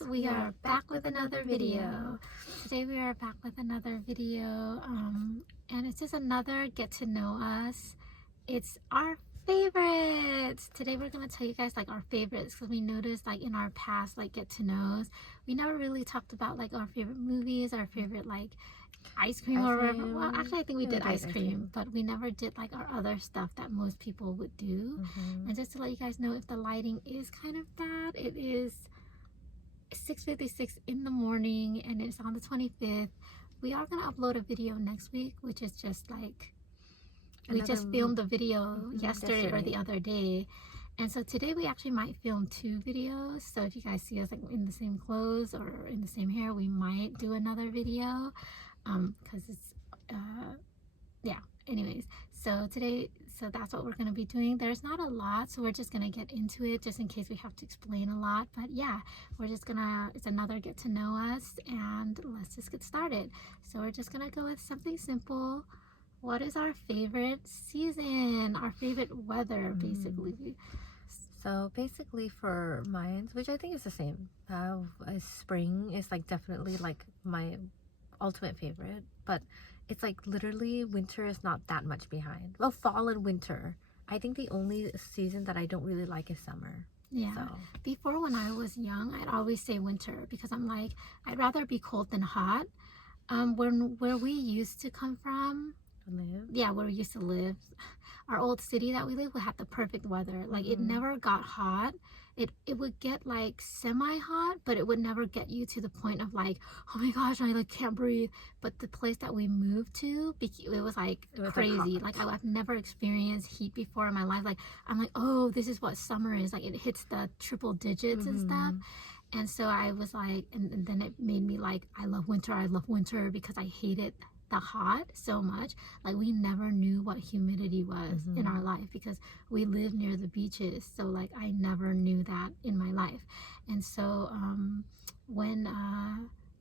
guys, we are back with another video. Today we are back with another video and it's just another get to know us. It's our favorites. Today we're going to tell you guys like our favorites, because we noticed like in our past like get to knows, we never really talked about like our favorite movies, our favorite like ice cream or whatever. Well, actually I think we did ice cream, but we never did like our other stuff that most people would do. And just to let you guys know, if the lighting is kind of bad, it is 6:56 in the morning and it's on the 25th. We are going to upload a video next week, which is just like we just filmed the video yesterday or the other day. And so today we actually might film 2 videos. So if you guys see us like in the same clothes or in the same hair, we might do another video because it's yeah, anyways, so today, so that's what we're going to be doing. There's not a lot, so we're just going to get into it just in case we have to explain a lot. But yeah, we're just gonna, it's another get to know us, and let's just get started. So we're just gonna go with something simple. What is our favorite season, our favorite weather, basically? So basically for mine, which I think is the same, spring is like definitely like my ultimate favorite, but it's like literally winter is not that much behind. Well, fall and winter, I think the only season that I don't really like is summer. Yeah, so before when I was young, I'd always say winter because I'm like, I'd rather be cold than hot. Where we used to come from, yeah, where we used to live, our old city that we lived, we had the perfect weather. Like it never got hot. It would get like semi-hot, but it would never get you to the point of like, oh my gosh, I like can't breathe. But the place that we moved to, it was like crazy. Like I've never experienced heat before in my life. Like I'm like, oh, this is what summer is. Like it hits the triple digits and stuff. And so I was like, and then it made me like, I love winter because I hated the hot so much. Like we never knew what humidity was in our life because we live near the beaches, so like I never knew that in my life. And so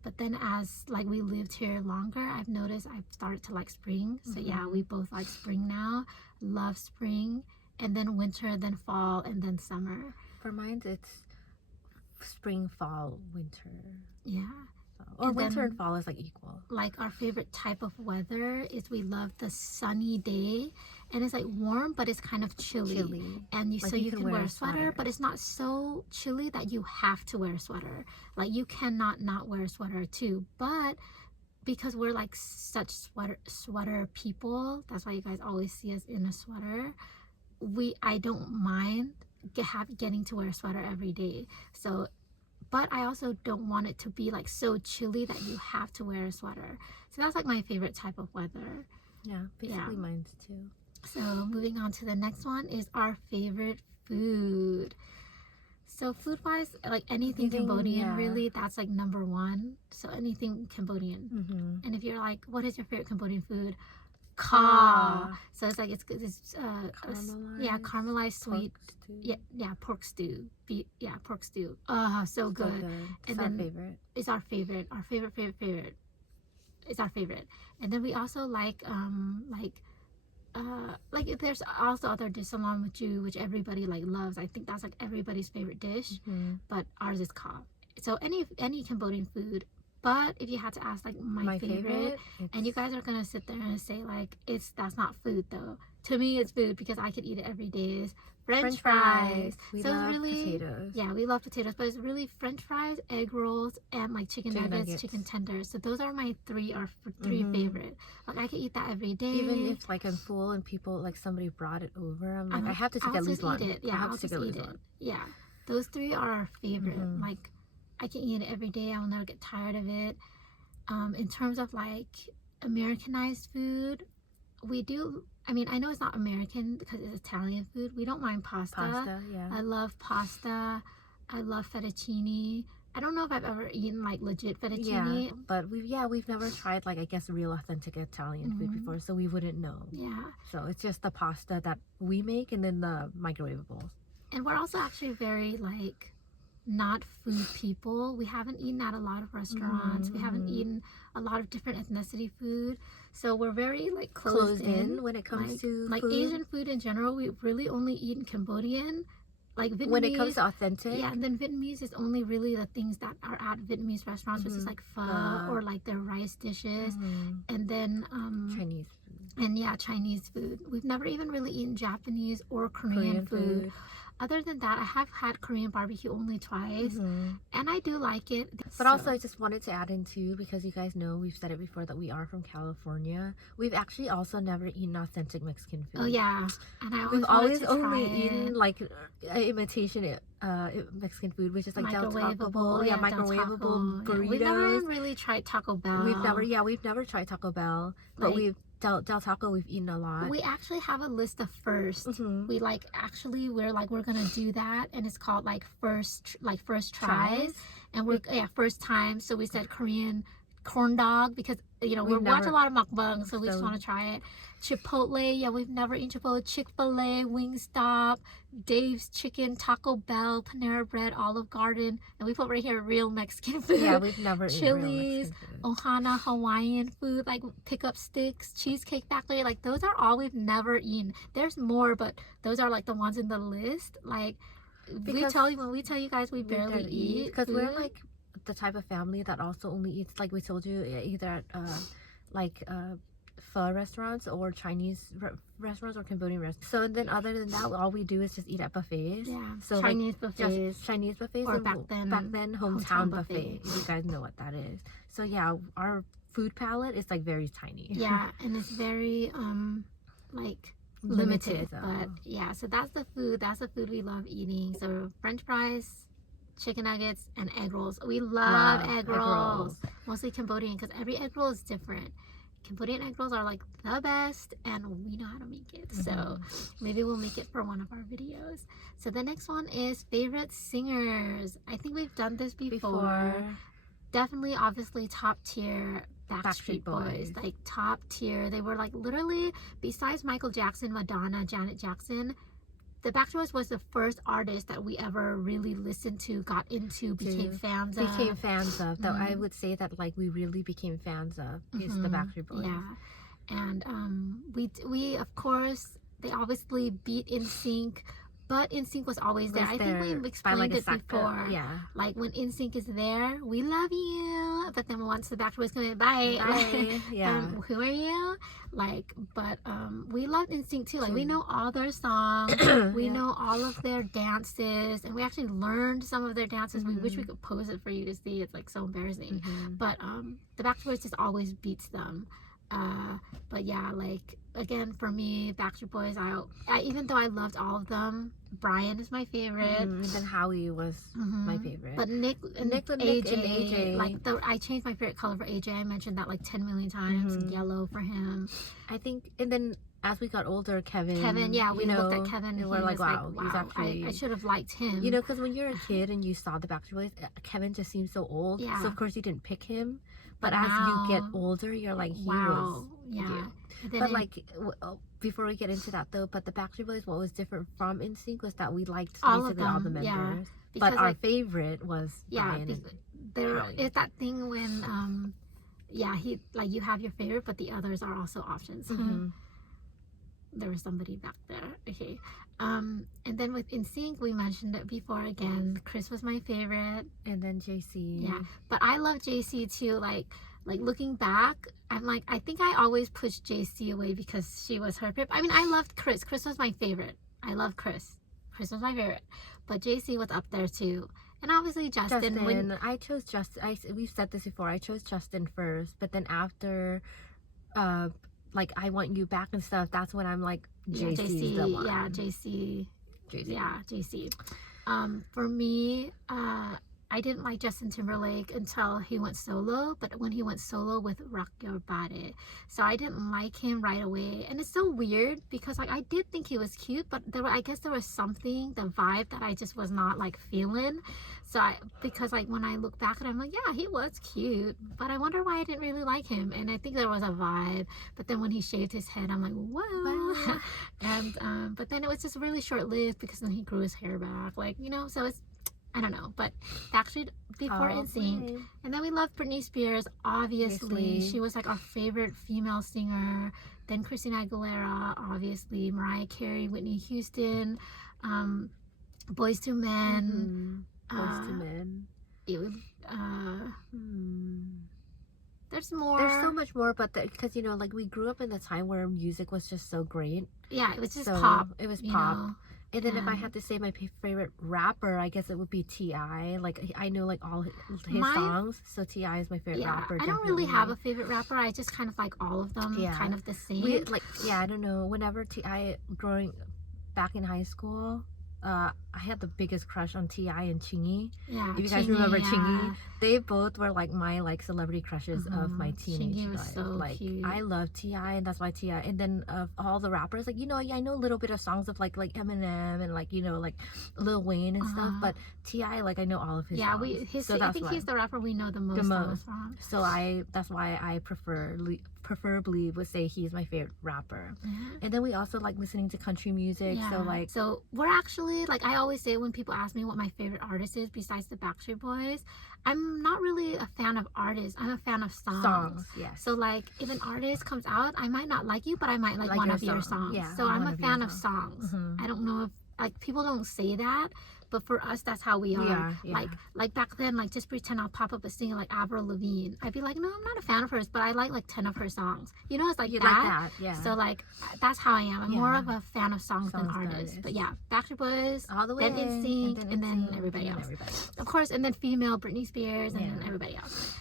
but then as like we lived here longer, I've noticed I've started to like spring. So yeah, we both like spring now, love spring, and then winter, then fall, and then summer. For mine it's spring, fall, winter. Yeah. Or winter and fall is like equal. Like our favorite type of weather is we love the sunny day, and it's like warm but it's kind of chilly. And you, like so you can wear a sweater, but it's not so chilly that you have to wear a sweater. Like you cannot not wear a sweater too, but because we're like such sweater people, that's why you guys always see us in a sweater. I don't mind getting to wear a sweater every day. So but I also don't want it to be like so chilly that you have to wear a sweater. So that's like my favorite type of weather. Yeah, basically mine's too. So moving on to the next one is our favorite food. So food wise, like anything Cambodian, really, that's like number 1. So anything Cambodian. And if you're like, what is your favorite Cambodian food? Ka. So it's like it's caramelized sweet pork stew. Pork stew. So good. It's our favorite. It's our favorite. Our favorite. It's our favorite. And then we also like there's also other dish along with you which everybody like loves. I think that's like everybody's favorite dish, but ours is ka. So any Cambodian food. But if you had to ask like my favorite, and you guys are gonna sit there and say like that's not food though. To me it's food because I could eat it every day, is French fries. We love potatoes. Yeah, we love potatoes, but it's really French fries, egg rolls, and like chicken nuggets, chicken tenders. So those are my three favorite. Like I could eat that every day. Even if like I'm full and people like somebody brought it over, I'm like I have to take at least one. Yeah, I'll just eat it. Yeah, those 3 are our favorite. Like I can eat it every day. I'll never get tired of it. In terms of like Americanized food, we do. I mean, I know it's not American because it's Italian food. We don't mind pasta. Pasta, yeah. I love pasta. I love fettuccine. I don't know if I've ever eaten like legit fettuccine. Yeah, but we've never tried like I guess real authentic Italian food before, so we wouldn't know. Yeah. So it's just the pasta that we make and then the microwavables. And we're also actually very like not food people. We haven't eaten at a lot of restaurants. We haven't eaten a lot of different ethnicity food. So we're very like closed in when it comes to like food. Asian food in general. We've really only eaten Cambodian, like Vietnamese. When it comes to authentic, Yeah, and then Vietnamese is only really the things that are at Vietnamese restaurants, which is like pho or like their rice dishes, and then Chinese and yeah, Chinese food. We've never even really eaten Japanese or Korean food. Other than that, I have had Korean barbecue only twice, and I do like it. But also, I just wanted to add in too, because you guys know we've said it before that we are from California. We've actually also never eaten authentic Mexican food. Oh yeah, and I We've always only it. eaten like imitation Mexican food, which is like Del Taco, microwavable, yeah, Del microwavable Taco. burritos. Yeah. We've never even really tried Taco Bell. We've never tried Taco Bell, but Like- we've Del Taco we've eaten a lot. We actually have a list of first. We like actually we're gonna do that, and it's called like first tries, and we're first time. So we said Korean corn dog because we watch a lot of mukbang, so we just want to try it. Chipotle, yeah, we've never eaten Chipotle. Chick-fil-A, Wingstop, Dave's Chicken, Taco Bell, Panera Bread, Olive Garden, and we put right here real Mexican food. Yeah, we've never eaten real Chili's, Mexican food. Ohana Hawaiian food, like Pickup Sticks, Cheesecake Factory, like those are all we've never eaten. There's more, but those are like the ones in the list. Like when we tell you guys we barely eat because we're like the type of family that also only eats, like we told you, either at pho restaurants or Chinese restaurants or Cambodian restaurants. So then other than that, all we do is just eat at buffets. Yeah, so Chinese buffets. Just Chinese buffets, or and back then hometown buffet. You guys know what that is. So yeah, our food palette is like very tiny. Yeah, and it's very like limited. But yeah, so that's the food we love eating. So French fries, chicken nuggets, and egg rolls. We love egg rolls. Mostly Cambodian, because every egg roll is different. Cambodian egg rolls are like the best, and we know how to make it. So maybe we'll make it for one of our videos. So the next one is favorite singers. I think we've done this before. Definitely, obviously, top tier Backstreet Boys. Like top tier. They were like literally, besides Michael Jackson, Madonna, Janet Jackson, the Backstreet Boys was the first artist that we ever really listened to, got into, became fans of. Though I would say that like we really became fans of is the Backstreet Boys. Yeah, and we of course, they obviously beat NSYNC, but NSYNC was always there. I think we explained it before. Yeah, like when NSYNC is there, we love you, but then once the Backstreet Boys come in, bye. Yeah. Who are you? Like, but we loved NSYNC too. Like we know all their songs, we know all of their dances, and we actually learned some of their dances. We wish we could pose it for you to see. It's like so embarrassing. But the Backstreet Boys just always beats them. But yeah, like again for me, Backstreet Boys, I even though I loved all of them, Brian is my favorite. And then Howie was my favorite. But Nick and AJ, like I changed my favorite color for AJ. I mentioned that like 10 million times. Yellow for him. I think, and then as we got older, Kevin, yeah, we looked at Kevin and we're like, wow, like, he's actually. I should have liked him. You know, because when you're a kid and you saw the Backstreet Boys, Kevin just seemed so old. Yeah. So of course you didn't pick him. But as you get older, you're like, he was. Yeah. But like, before we get into that though, but the Backstreet Boys, what was different from NSYNC was that we liked basically all the members. Yeah. But our favorite was Brian. There is that thing when, he like you have your favorite, but the others are also options. There was somebody back there. Okay. And then with NSYNC, we mentioned it before again. Chris was my favorite. And then JC. Yeah. But I love JC too. Like looking back, I'm like, I think I always pushed JC away because she was her favorite. I mean, I loved Chris. Chris was my favorite. I love Chris. Chris was my favorite. But JC was up there too. And obviously Justin. I chose Justin. We've said this before. I chose Justin first. But then after, like I Want You Back and stuff, that's when I'm like, JC's the one. Yeah, JC. Yeah, JC. For me, I didn't like Justin Timberlake until he went solo, but when he went solo with Rock Your Body, so I didn't like him right away. And it's so weird because like I did think he was cute, but I guess there was something, the vibe that I just was not like feeling. So because like when I look back at him, I'm like, yeah, he was cute, but I wonder why I didn't really like him. And I think there was a vibe, but then when he shaved his head, I'm like, whoa. And but then it was just really short-lived because then he grew his hair back, like, you know. So it's, I don't know, but Backstreet before NSYNC. And then we loved Britney Spears, obviously. She was like our favorite female singer. Then Christina Aguilera, obviously. Mariah Carey, Whitney Houston. Boys to Men. Boys to Men. There's more. There's so much more, but because you know, like we grew up in the time where music was just so great. Yeah, it was just So, pop. It was you pop. know. And then if I had to say my favorite rapper, I guess it would be T.I. Like I know like all his songs, so T.I. is my favorite rapper. I don't really have a favorite rapper. I just kind of like all of them, kind of the same. I don't know. Whenever T.I. growing back in high school, I had the biggest crush on T.I. and Chingy. Yeah, if you guys remember Chingy, they both were like my like celebrity crushes of my teenage Chingy was life. so like cute. I love T.I. and that's why T.I. And then of all the rappers, like you know, I know a little bit of songs of like Eminem and like you know like Lil Wayne and stuff, but T.I. like I know all of his songs. I think he's the rapper we know the most from. So that's why I preferably would say he's my favorite rapper. And then we also like listening to country music. So we're actually like I always say when people ask me what my favorite artist is besides the Backstreet Boys, I'm not really a fan of artists. I'm a fan of songs. Yes. So like if an artist comes out, I might not like you, but I might like one of your songs. Yeah, so I'm a fan of songs. I don't know if like people don't say that, but for us that's how we are. Like back then, like just pretend I'll pop up a singer like Avril Lavigne. I'd be like, no, I'm not a fan of hers, but I like 10 of her songs. You know, it's like you that. Like that. Yeah. So like that's how I am. I'm more of a fan of songs than artists. But yeah, Backstreet Boys, all the way, then NSYNC, and then everybody else. Of course, and then female Britney Spears, and then everybody else.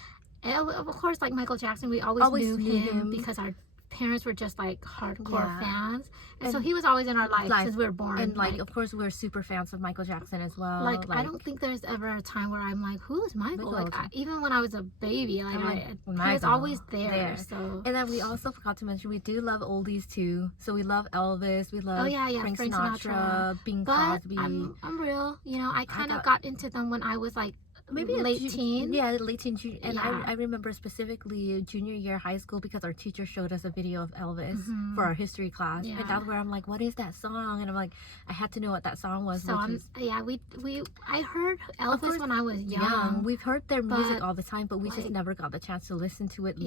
And of course, like Michael Jackson, we always knew him because our parents were just like hardcore fans, and so he was always in our life since we were born. And like of course we're super fans of Michael Jackson as well. Like I don't think there's ever a time where I'm like, who is Michael? Like even when I was a baby, like I was always there. So and then we also forgot to mention we do love oldies too. So we love Elvis, we love Frank Sinatra, Bing Crosby. I'm real, you know. I kind of got into them when I was like maybe late teen. Yeah, late teen. And I remember specifically junior year high school because our teacher showed us a video of Elvis for our history class. And that's where I'm like, what is that song? And I'm like, I had to know what that song was. So I heard Elvis when I was young. We've heard their music all the time, but we just never got the chance to listen to it.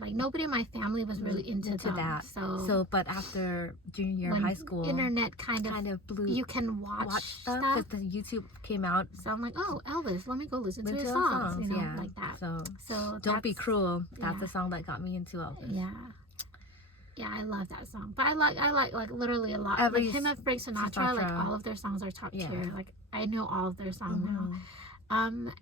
Like nobody in my family was really into that. So but after junior year high school, internet kind of blew. You can watch stuff because the YouTube came out. So I'm like, oh, Elvis. Let me go listen to his songs, you know, like that. So Don't Be Cruel. That's the song that got me into Elvis. Yeah, I love that song. But I like literally a lot. Like him and Frank Sinatra, like all of their songs are top tier. Like I know all of their songs now.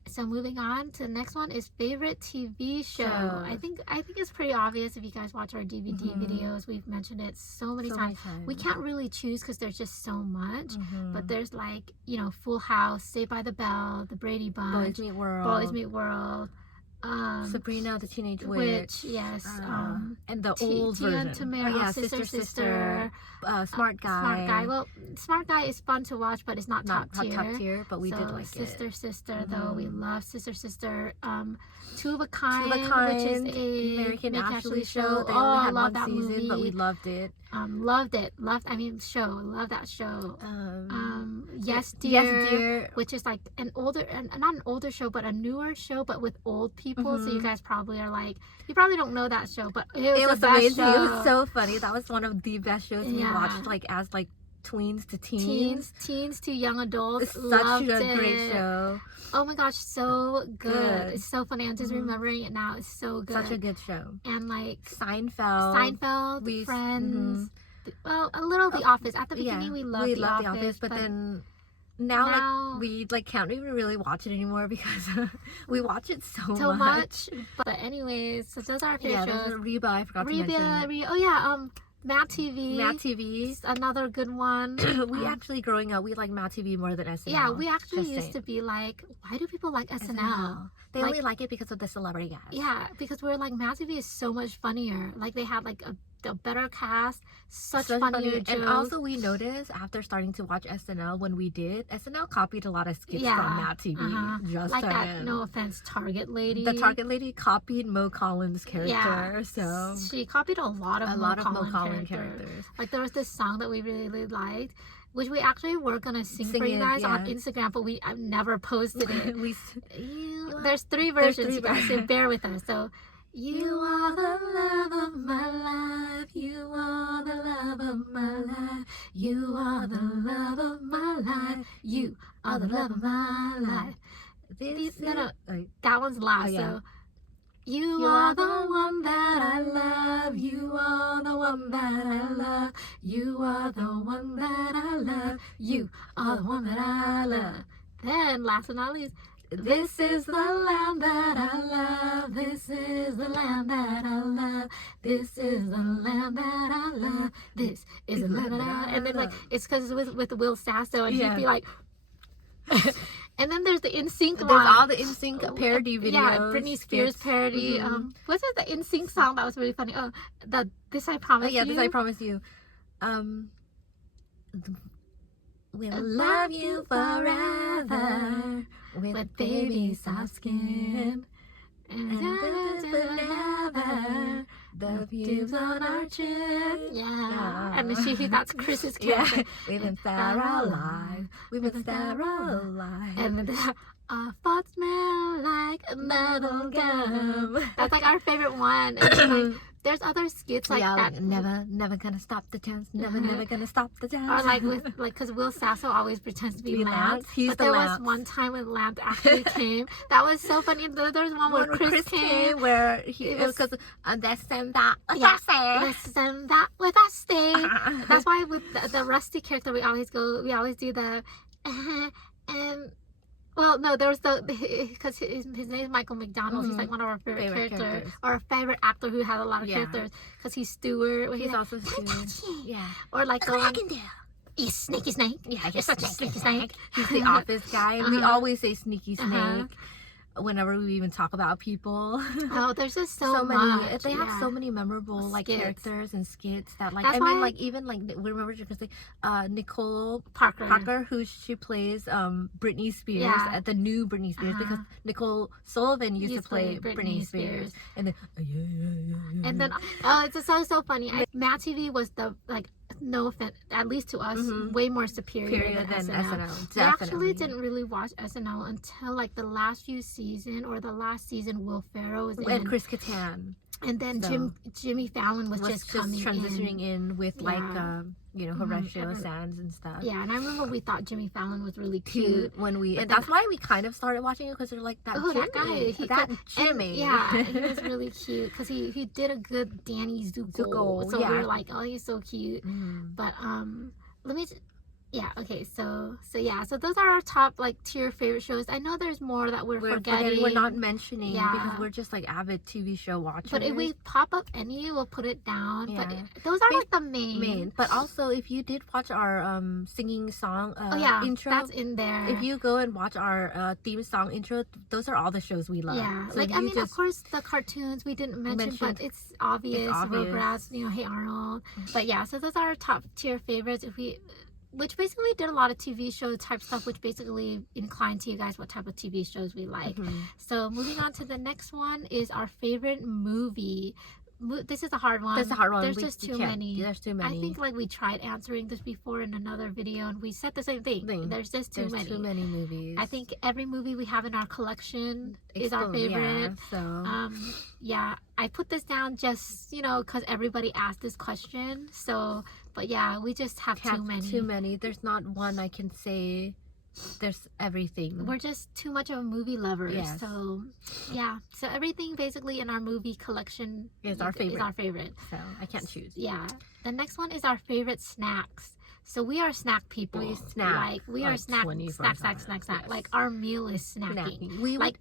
So moving on to the next one is favorite TV show. I think it's pretty obvious if you guys watch our DVD videos. We've mentioned it so many times. We can't really choose because there's just so much. But there's like, you know, Full House, Saved by the Bell, The Brady Bunch, Boys Meet World. Sabrina the Teenage Witch, yes, and the old version. Tamara, Sister, Smart Guy. Well, Smart Guy is fun to watch, but it's not top tier. But we did like Sister, though we love Sister. Two of a Kind, which is a American Ashley show. They only had one season, movie. But we loved it. Loved that show. Yes Dear, which is like not an older show, but a newer show, but with old people. So you guys probably are like, you probably don't know that show, but it was the best show. It was so funny. That was one of the best shows we watched, like as like tweens to teens to young adults. Such a great show. Oh my gosh, so good. It's so funny. I'm just remembering it now. It's so good. Such a good show. And like Seinfeld, Friends. Well, a little The Office. At the beginning, we loved The Office, but then now like we like can't even really watch it anymore because we watch it so much. But anyways, so those are our favorite shows. Reba, I forgot to mention. Matt TV is another good one. We actually growing up, we like Matt TV more than SNL. Yeah, we actually used to be like, why do people like SNL? They only like it because of the celebrity guys. Yeah, because we're like, Matt TV is so much funnier. Like they had like a better cast, such funnier jokes. And also we noticed after starting to watch SNL, when we did, SNL copied a lot of skits from Matt TV. Just like that, no offense, Target Lady. The Target Lady copied Mo Collins' character. So she copied a lot of Mo Collins characters. Like there was this song that we really liked, which we actually were gonna sing for you guys on Instagram, but I've never posted it. There's 3 versions, you guys, so bear with us. So, you are the love of my life, you are the love of my life, you are the love of my life, love of my life. This No, no, is- that one's last. Oh, yeah. So, you are the one that I love. You are the one that I love. You are the one that I love. You are the one that I love. Then, last but not least, this is the land that I love. This is the land that I love. This is the land that I love. This is the land that I. And then like it's because it's with Will Sasso, and he'd be like. And then there's the NSYNC one. There's all the NSYNC parody videos. Yeah, Britney Spears parody. What's it? The NSYNC song that was really funny. Oh, the This I Promise You. This I Promise You. We'll love you forever with baby soft skin. And forever, the views on our chin. Yeah. And then that's Chris's character. Yeah. We've been sterile. We've been sterile. And then our thoughts smell like metal gum. That's like our favorite one. And then, like, there's other skits like that. Like, never gonna stop the chance. Never gonna stop the chance. Or like because Will Sasso always pretends to be Lance. He's but the there Lance. was one time when Lance actually came. That was so funny. There was one where Chris came. Where it was because this and that. Yeah, this and that with us stay. That's why with the Rusty character we always do the well, no, there was because his name is Michael McDonald. He's like one of our favorite characters. Or a favorite actor who has a lot of characters. Because he's Stewart. He's also Stewart. Yeah. Or like I can do. You sneaky snake. Yeah, You're such a sneaky snake. He's the office guy. And we always say sneaky snake whenever we even talk about people. Oh, there's just so many. much. They have so many memorable like skits. characters and skits that like That's I mean why- like even like we remember because Nicole Parker. who she plays Britney Spears Yeah. the new Britney Spears because Nicole Sullivan used to play Britney Britney Spears and then And then it's just so funny. Matt TV was the like no offense, at least to us, way more superior than SNL. We actually didn't really watch SNL until like the last few season or the last season Will Ferrell was in. And Chris Kattan. And then Jimmy Fallon was just coming transitioning in with like Horatio Mhm. Sands and stuff. Yeah, and I remember we thought Jimmy Fallon was really cute. When we But and that's why we kind of started watching it because they're like that. Oh, Jimmy, that guy! that and, Jimmy. yeah, he was really cute because he did a good Danny Zuko. So we were like, oh, he's so cute. But let me. Okay. So those are our top like tier favorite shows. I know there's more that we're forgetting. We're not mentioning Yeah. because we're just like avid TV show watchers. But if we pop up any, we'll put it down. Yeah. But those are like the main. But also, if you did watch our singing song intro, that's in there. if you go and watch our theme song intro, those are all the shows we love. Yeah, So like you I mean, just- of course, the cartoons we didn't mention, but it's obvious. Rugrats, Hey Arnold. But yeah, so those are our top tier favorites. Which basically did a lot of TV show type stuff, which basically inclined to you guys what type of TV shows we like. So moving on to the next one is our favorite movie. This is a hard one. That's a hard one. There's just too many. There's too many. I think like we tried answering this before in another video, and we said the same thing. There's just too many. Too many movies. I think every movie we have in our collection is our favorite. Yeah, I put this down just because everybody asked this question. But yeah, we just have too many. Too many. There's not one I can say. There's everything. We're just too much of a movie lover. Yes. So yeah. So everything basically in our movie collection is our favorite. So I can't choose. Yeah. The next one is our favorite snacks. So we are snack people. We snack. We are snack. Yes. Like our meal is snacking. We would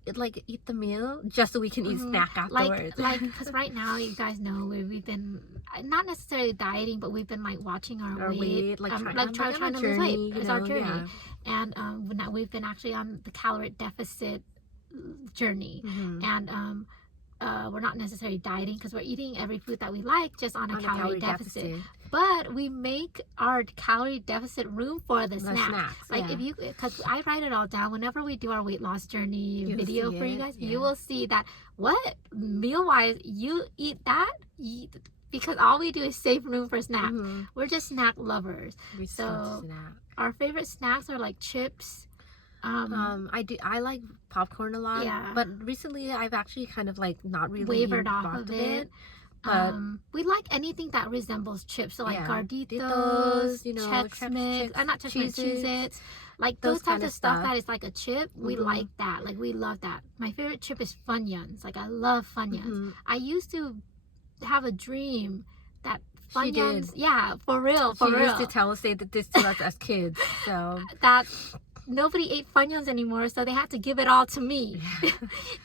eat the meal just so we can eat snack afterwards. Because right now you guys know we've been not necessarily dieting, but we've been like watching our weight, trying to lose weight. It's our journey, and now we've been actually on the calorie deficit journey, and we're not necessarily dieting because we're eating every food that we like, just on a calorie deficit. But we make our calorie deficit room for the snacks. Because I write it all down whenever we do our weight loss journey video for you guys. You will see that meal wise you eat that. Because all we do is save room for snacks. We're just snack lovers. Our favorite snacks are like chips. I like popcorn a lot. Yeah. But recently I've actually kind of like not really wavered off of it. But we like anything that resembles chips. So like Garditos, Chex Mix, not Chex Mix, Cheez-Its. Like Those those types kind of of stuff stuff. that is like a chip, we Mhm. like that. Like we love that. My favorite chip is Funyuns. Like I love Funyuns. Mhm. I used to have a dream that She did. Funyuns, yeah, for real, She for used to real, say that this to us as kids. So that nobody ate Funyuns anymore, so they had to give it all to me.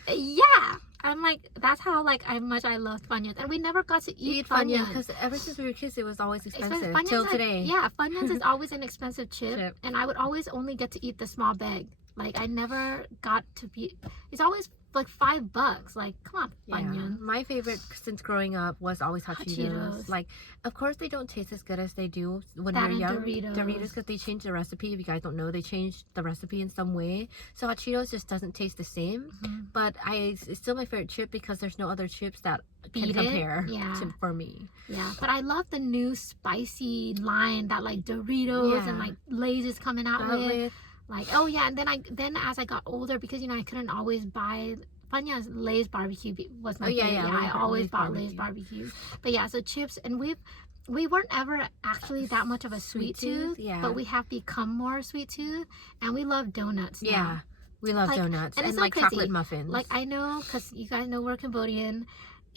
Yeah, I'm like, that's how like much I loved Funyuns, and we never got to eat Funyuns Funyuns. because ever since we were kids, it was always expensive Funyuns till had- today. yeah, Funyuns is always an expensive chip, Chip. and I would always only get to eat the small bag. Like I never got to be. It's always like $5. Like come on, Yeah. Funyuns. My favorite since growing up was always Hot Hot Cheetos. Cheetos. Like, of course, they don't taste as good as they do when That you're and young. Doritos. because they changed the recipe. If you guys don't know, they changed the recipe in some way. So Hot Cheetos just doesn't taste the same. Mhm. But it's still my favorite chip because there's no other chips that can Beat it? compare Yeah. for me. Yeah, but I love the new spicy line that like Doritos and Yeah. like Lay's is coming out Out with. with- Like, oh yeah, and then as I got older, because I couldn't always buy Funyuns, Lay's barbecue was my Oh, yeah, favorite. yeah, I Lay's always Lay's bought Lay's barbecue. barbecue. But yeah, so chips, and we weren't ever actually that much of a sweet tooth, yeah. but we have become more sweet tooth, and we love donuts now. Yeah, we love Like, donuts and and it's so like crazy. chocolate muffins. Like I know, because you guys know we're Cambodian.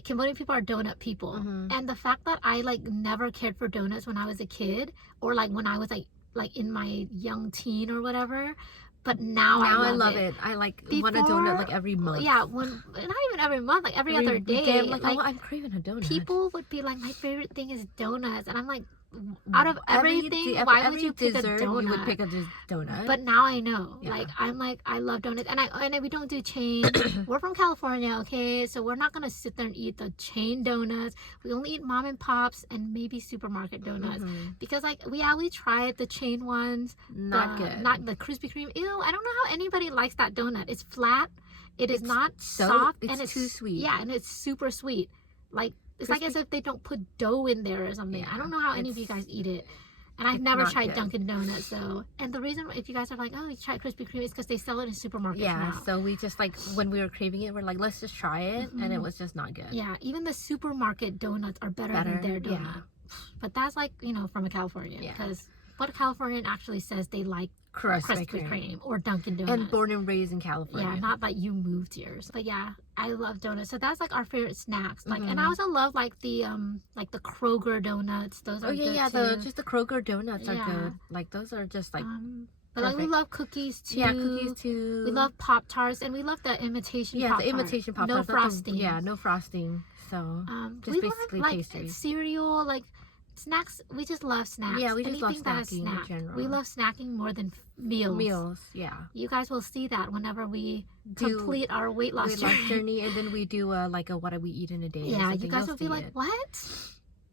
Cambodian people are donut people, Mhm. and the fact that I like never cared for donuts when I was a kid, or like when I was like in my young teen or whatever, but now I love love it. it. I like want a donut like every month. Yeah, not even every month, like every other day. I'm like, oh, I'm craving a donut. People would be like, my favorite thing is donuts, and I'm like, out of everything, every why would you pick dessert, a donut? you would pick a donut. But now I know. Yeah. Like I'm like, I love donuts, and we don't do chain. We're from California, okay? So we're not gonna sit there and eat the chain donuts. We only eat mom and pops and maybe supermarket donuts. Mhm. Because like we tried the chain ones. Not the, good. Not the Krispy Kreme. Ew, I don't know how anybody likes that donut. It's flat. It is It's not so- soft, it's and it's too sweet. Yeah, and it's super sweet. Like it's like as if they don't put dough in there or something. I Yeah, don't know how any of you it's- guys eat it. And I've it's never not tried good. Dunkin' Donuts though. And the reason, if you guys are like, oh, you tried Krispy Kreme, is because they sell it in supermarkets Yeah, now. so we just like when we were craving it, we're like, let's just try it, and it Mhm. was just not good. Yeah, even the supermarket donuts are better than Better, their donut. yeah. But that's like, from a Californian. Yeah. Because what Californian actually says they like Krispy Krispy Kreme. Kreme or Dunkin' Donuts. And born and raised in California. Yeah, not that you moved here. But yeah, I love donuts. So that's like our favorite snacks. Like, and I Mhm. also love like the Kroger donuts. Those are Oh yeah, good yeah. too. Just the Kroger donuts are Yeah. good. Like those are just like But like we perfect. love cookies too. yeah, cookies too. We love Pop Tarts, and we love the imitation Pop-Tart. the imitation pop No tarts. frosting. Yeah, no frosting. So just we basically love, like pastry. cereal, like snacks. We just love snacks. Yeah, we just love Anything that is snacking in snack. general. We love snacking more than meals. meals. Yeah. You guys will see that whenever we Do complete our weight loss weight loss journey, and then we do like a what do we eat in a day? or Yeah, you something. guys You'll will be see like, it. what?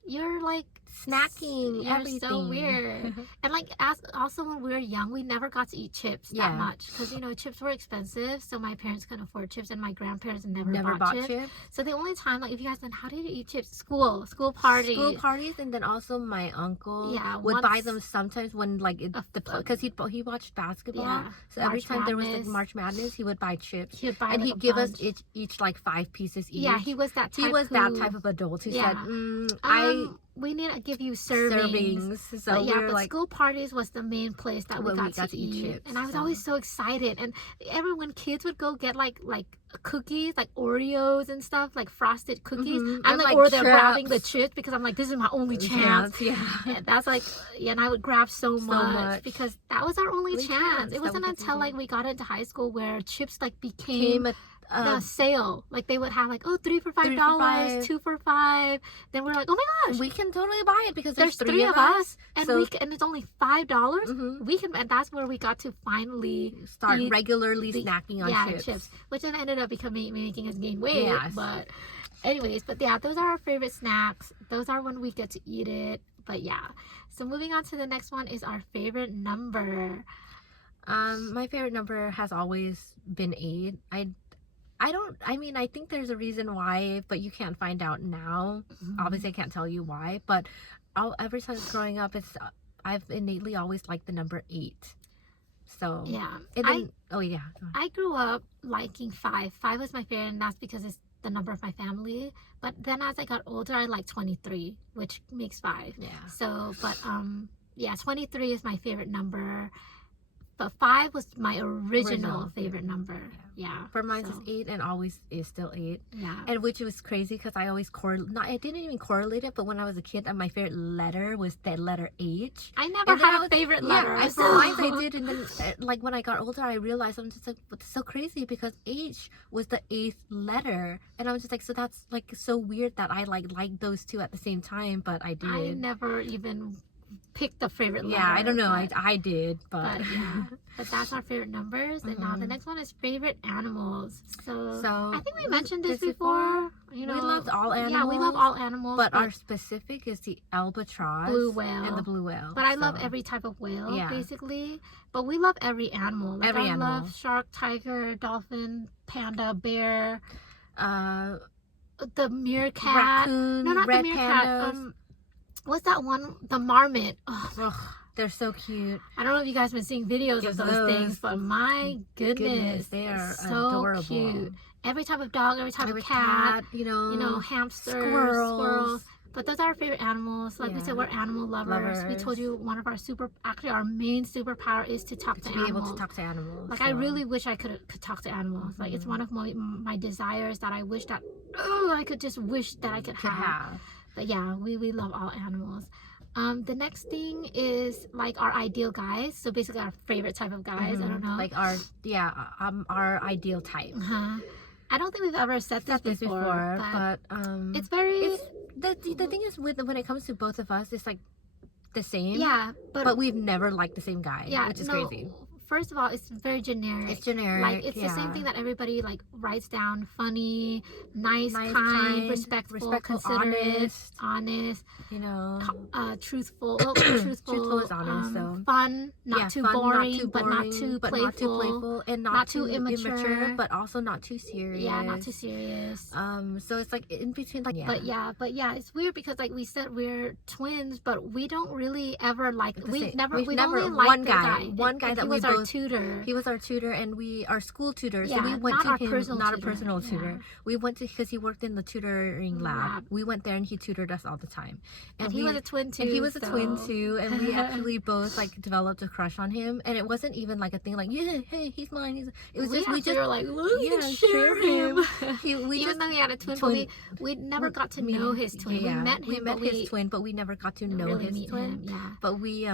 You're like Snacking, You're everything. so weird. And like also when we were young, we never got to eat chips Yeah. that much because chips were expensive, so my parents couldn't afford chips, and my grandparents never Never bought bought chips. chips. So the only time, like, if you guys then how did you eat chips? School party. School parties, and then also my uncle Yeah, would buy once- them sometimes when like because he watched basketball. Yeah, So every March time there was like Madness. March Madness, he would buy chips, He would buy and like, he'd a give us bunch. each like 5 pieces each. Yeah, he was that type. He was that who- type of adult who Yeah. said, we need to give you servings. So But yeah, we're but like, school parties was the main place that we Where got to eat. chips, And I was so. always so excited. And when kids would go get like cookies, like Oreos and stuff, like frosted cookies, Mhm, I'm and, like, like, or they're grabbing the chips. chips because I'm like, this is my only chance. yeah. And that's like, and I would grab so much much. because that was our only Only chance. chance It that we wasn't got to until eat like it. we got into high school where chips like became Came the sale. Like they would have like, 3 for $5, 3 for $5. 2 for $5. Then we're like, oh my gosh, we can totally buy it because there's there's 3 of us, and so- and it's only $5. Mhm. We can, and that's where we got to finally Start eat regularly the- snacking on chips. which then ended up making us gain weight. Yes. But anyways, but yeah, those are our favorite snacks. Those are when we get to eat it. But yeah, so moving on to the next one is our favorite number. My favorite number has always been 8. I think there's a reason why, but you can't find out now. Obviously I can't tell you why, but ever since growing up, I've innately always liked the number 8. So Yeah, and then, go on. I grew up liking 5. 5 was my favorite, and that's because it's the number of my family. But then as I got older, I liked 23, which makes 5. Yeah. So, but 23 is my favorite number. but 5 was my original Original favorite number. Yeah. For mine, so, it's 8 and always is still 8. Yeah. And which was crazy because I always I didn't even correlate it, but when I was a kid, my favorite letter was the letter H. I never And then had a favorite letter. Yeah, so. for mine I did, and then like when I got older, I realized I'm just like, what's so crazy because H was the 8th letter, and I was just like, so that's like so weird that I like those two at the same time, but I did. I never even picked a favorite letter. Yeah, I don't know. But, I did, but yeah. But that's our favorite numbers. And now the next one is favorite animals. So I think we mentioned this before. You know, we loved all animals. Yeah, we love all animals. But our specific is the albatross, blue whale, and the blue whale. But I love every type of whale, Yeah. basically. But we love every animal. Like Every I animal. love shark, tiger, dolphin, panda, bear, the meerkat. Raccoon, No, not red the meerkat. pandas. What's that one? The marmot. Oh, Ugh, they're so cute. I don't know if you guys have been seeing videos of those things, but my goodness, they are so adorable. cute. Every type of dog, every type Every of cat, you know, hamsters, squirrels. But those are our favorite animals. Like we said, we're animal lovers. We told you one of our our main superpower is to talk to animals. Be able to talk to animals. Like I really wish I could talk to animals. Like it's one of my desires that I wish that I could just wish that I could have. But yeah, we love all animals. The next thing is like our ideal guys. So basically our favorite type of guys. I don't know. Like our ideal type. I don't think we've ever said this before, but it's very. The thing is when it comes to both of us, it's like the same. Yeah, but we've never liked the same guy. Yeah, which is crazy. First of all, it's very generic. It's generic. Like it's the same thing that everybody like writes down: funny, nice, kind, respectful, considerate, honest. You know, truthful. Truthful is honest. So fun, not too boring, but not too playful, and not too immature, but also not too serious. Yeah, not too serious. So it's like in between. Like, But yeah, it's weird because like we said we're twins, but we don't really ever like. We've never only liked one guy that we was our tutor. He was our tutor, and our school tutor. Yeah, so we went to him, not a tutor. personal tutor. We went to because he worked in the tutoring lab. We went there, and he tutored us all the time. And he was a twin too. And he was a twin too, and we actually both like developed a crush on him. And it wasn't even like a thing like hey, he's mine. It was we just were like, look, share him. Even though he had a twin, but we never got to know his twin. Yeah, we met his twin, but we never got to know his twin. Yeah. But we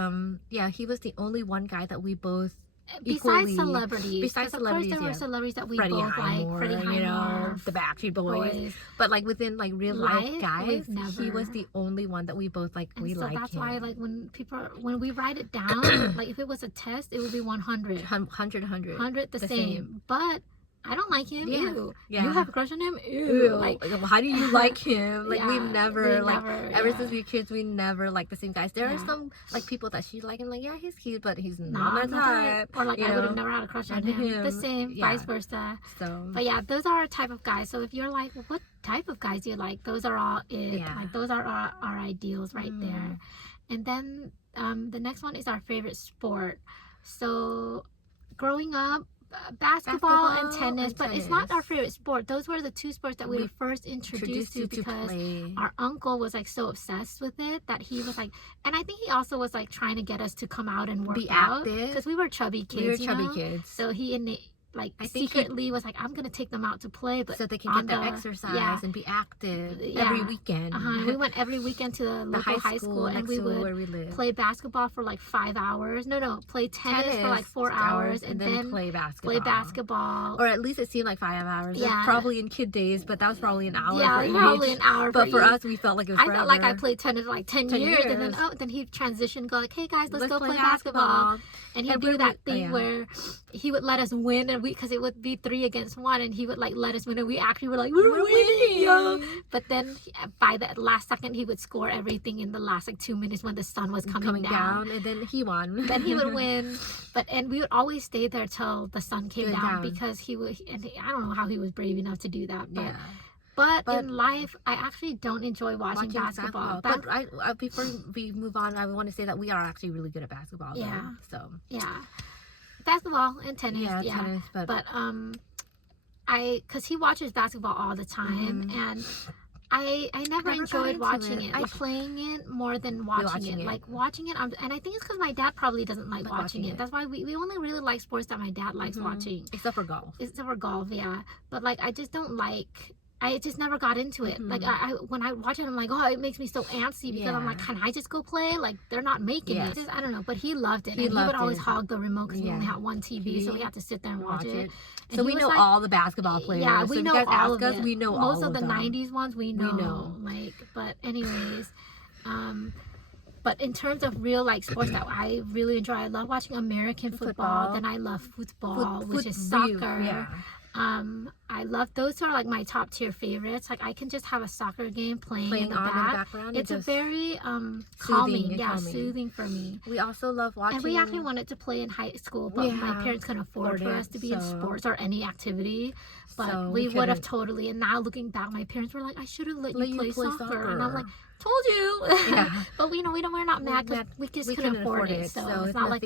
he was the only one guy that we both. Besides celebrities, of course there were celebrities that we Freddie both Highmore, like. Freddie Highmore, the Backstreet Boys. But like within like real life guys, he was the only one that we both like. And we so like that's him. why like when we write it down, like if it was a test, it would be 100. 100 the same. But I don't like him. Yeah. Ew. Yeah. You have a crush on him? Ew. Like, how do you like him? Like we've never ever yeah. since we were kids, we never like the same guys. There are some like people that she like and like, yeah, he's cute, but he's not my type. Or like I would have never had a crush on him. The same, vice versa. So but yeah, those are our type of guys. So if you're like, well, what type of guys do you like? Those are all it. Yeah. Like those are our ideals right there. And then the next one is our favorite sport. So growing up, basketball and tennis, but it's not our favorite sport. Those were the two sports that we were first introduced to because our uncle was like so obsessed with it that he was like, and I think he also was like trying to get us to come out and work out because we were chubby kids. Kids. So he secretly was like, I'm gonna take them out to play, but so they can get their exercise and be active every weekend. We went every weekend to the local high school and we would play basketball for like 5 hours. Play tennis for like 4 hours and then play basketball. Or at least it seemed like 5 hours. Yeah. Probably in kid days, but that was probably an hour. Yeah, probably an hour. But for us, we felt like it was forever. I felt like I played tennis for like 10 years. And then he transitioned, go like, hey guys, let's go play basketball. And he'd do that thing where he would let us win, and because it would be 3 against 1, and he would like let us win, and we actually were like, we're winning. But then by the last second, he would score everything in the last like 2 minutes when the sun was coming down, and then he won. Then he would win, and we would always stay there till the sun came down because he would. And I don't know how he was brave enough to do that, but. But in life, I actually don't enjoy watching basketball. But before we move on, I want to say that we are actually really good at basketball. Yeah. Though, so. Yeah. Basketball and tennis. Yeah. Tennis, but because he watches basketball all the time, and I never Never got enjoyed into watching it. it. I Like playing it more than watching watching it. it. Like watching it, and I think it's because my dad probably doesn't like Like watching watching it. it. That's why we only really like sports that my dad likes watching. Except for golf. Except for golf, yeah. But like I just don't like. I just never got into it. Like I when I watch it, I'm like, oh, it makes me so antsy because I'm like, can I just go play? Like they're not making it. Just, I don't know. But he loved it. And he would always hog the remote because we only had one TV, so we had to sit there and watch it. So we know all the basketball players. Yeah, we know all of it. We know most all of the them. 90s ones. We know. Like, but anyways, but in terms of real like sports that I really enjoy, I love watching American football. Then I love football, which is soccer. Yeah. I love those are like my top tier favorites. Like I can just have a soccer game playing in the background. It's a very calming, soothing for me. We also love watching. And we actually wanted to play in high school, but my parents couldn't afford for us to be in sports or any activity. But so we would have totally. And now looking back, my parents were like, "I should have let you play soccer," and I'm like, "Told you." Yeah. But we're not mad because we just couldn't afford it. So it's not like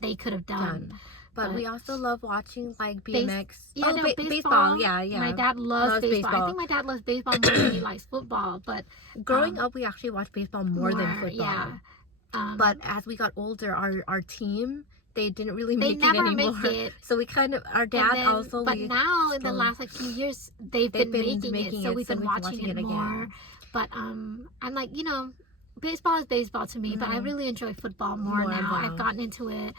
they could have done. But we also love watching like BMX. Baseball. Yeah. My dad loves baseball. I think my dad loves baseball more than he likes football. But growing up, we actually watched baseball more than football. Yeah. But as we got older, our team, they didn't really make it never anymore. Make it. So we kind of, our dad also. But now in the last few years, they've been making it. So we've been watching it more. But I'm like, baseball is baseball to me, but I really enjoy football more now. I've gotten into it.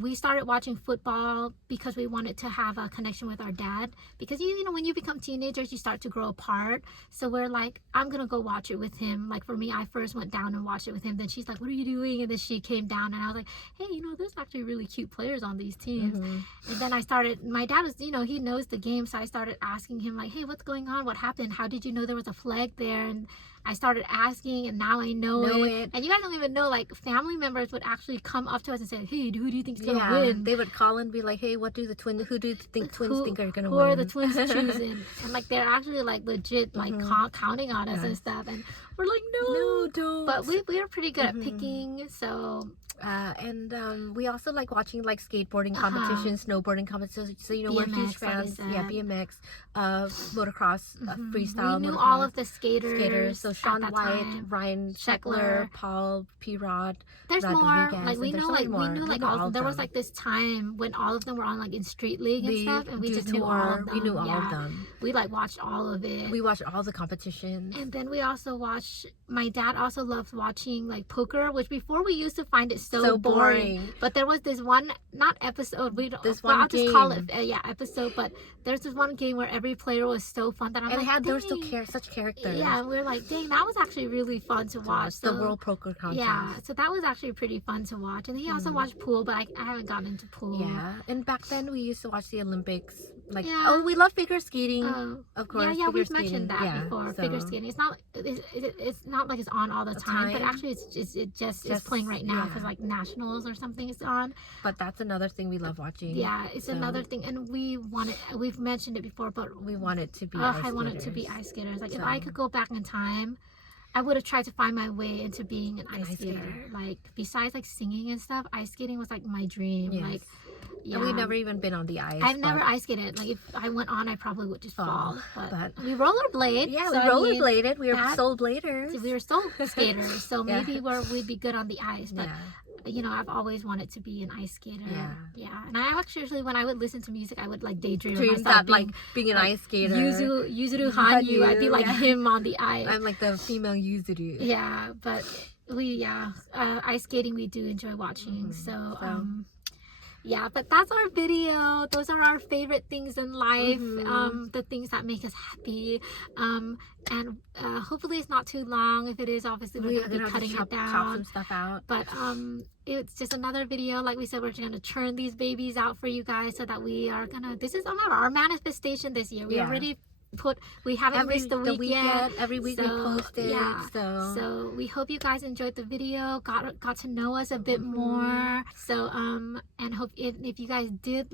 We started watching football because we wanted to have a connection with our dad. Because, when you become teenagers, you start to grow apart. So we're like, I'm going to go watch it with him. Like for me, I first went down and watched it with him. Then she's like, what are you doing? And then she came down and I was like, hey, there's actually really cute players on these teams. And then I started, my dad was, he knows the game. So I started asking him like, hey, what's going on? What happened? How did you know there was a flag there? And I started asking, and now I know it. And you guys don't even know, like, family members would actually come up to us and say, hey, who do you think's going to win? They would call and be like, hey, who do you think twins think are going to win? Who are the twins choosing? And, like, they're actually, like, legit, like, counting on us and stuff. And we're like, no, don't. But we are pretty good at picking, so... and we also like watching like skateboarding competitions, snowboarding competitions. So BMX, we're huge fans. Yeah, BMX, motocross, freestyle. We knew motocross, all of the skaters. So Sean White, time. Ryan Sheckler, Paul P-Rod. There's Rod more. Rodriguez, like we knew like all. There was like this time when all of them were on like in street league and stuff, and we just knew all of them. We knew all of them. We like watched all of it. We watched all the competitions. And then we also watched. My dad also loves watching like poker, which before we used to find it so boring. But there was this one, not episode. I'll just call it episode. But there's this one game where every player was so fun that I'm like, there were still such characters. Yeah, and we're like, dang, that was actually really fun to watch. The World Poker Contest. Yeah, so that was actually pretty fun to watch. And he also watched pool, but I haven't gotten into pool. Yeah, and back then we used to watch the Olympics. Like, we love figure skating. Of course. Yeah, we've mentioned that before. Figure skating. It's not like it's on all the time, but actually it's just playing right now because like nationals or something is on. But that's another thing we love watching. Yeah, it's another thing, and we've mentioned it before, but we want it to be. I want it to be ice skaters. Like if I could go back in time, I would have tried to find my way into being an ice skater. Like besides like singing and stuff, ice skating was like my dream. Yes. Like. Yeah. And we've never even been on the ice. I've never ice skated. Like if I went on, I probably would just fall. But we rollerblade. Yeah, we rollerbladed. We were soul bladers. We were soul skaters. So maybe we'd be good on the ice. But I've always wanted to be an ice skater. Yeah. And I actually, when I would listen to music, I would like daydream myself being an ice skater. Yuzuru Hanyu. I'd be like him on the ice. I'm like the female Yuzuru. Yeah, but ice skating we do enjoy watching. Yeah, but that's our video. Those are our favorite things in life, the things that make us happy. And hopefully it's not too long. If it is, obviously we're going to be cutting it down. Chop some stuff out. But it's just another video. Like we said, we're going to churn these babies out for you guys so that we are going to... This is our manifestation this year. We already... we haven't missed the week yet. Every week we post it. So we hope you guys enjoyed the video, got to know us a bit more. So and hope if you guys did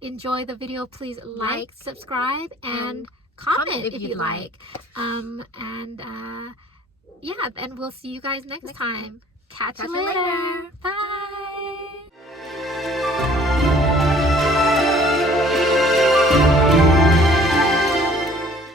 enjoy the video, please like, subscribe, and comment if you like. And we'll see you guys next time. Catch you later. Bye.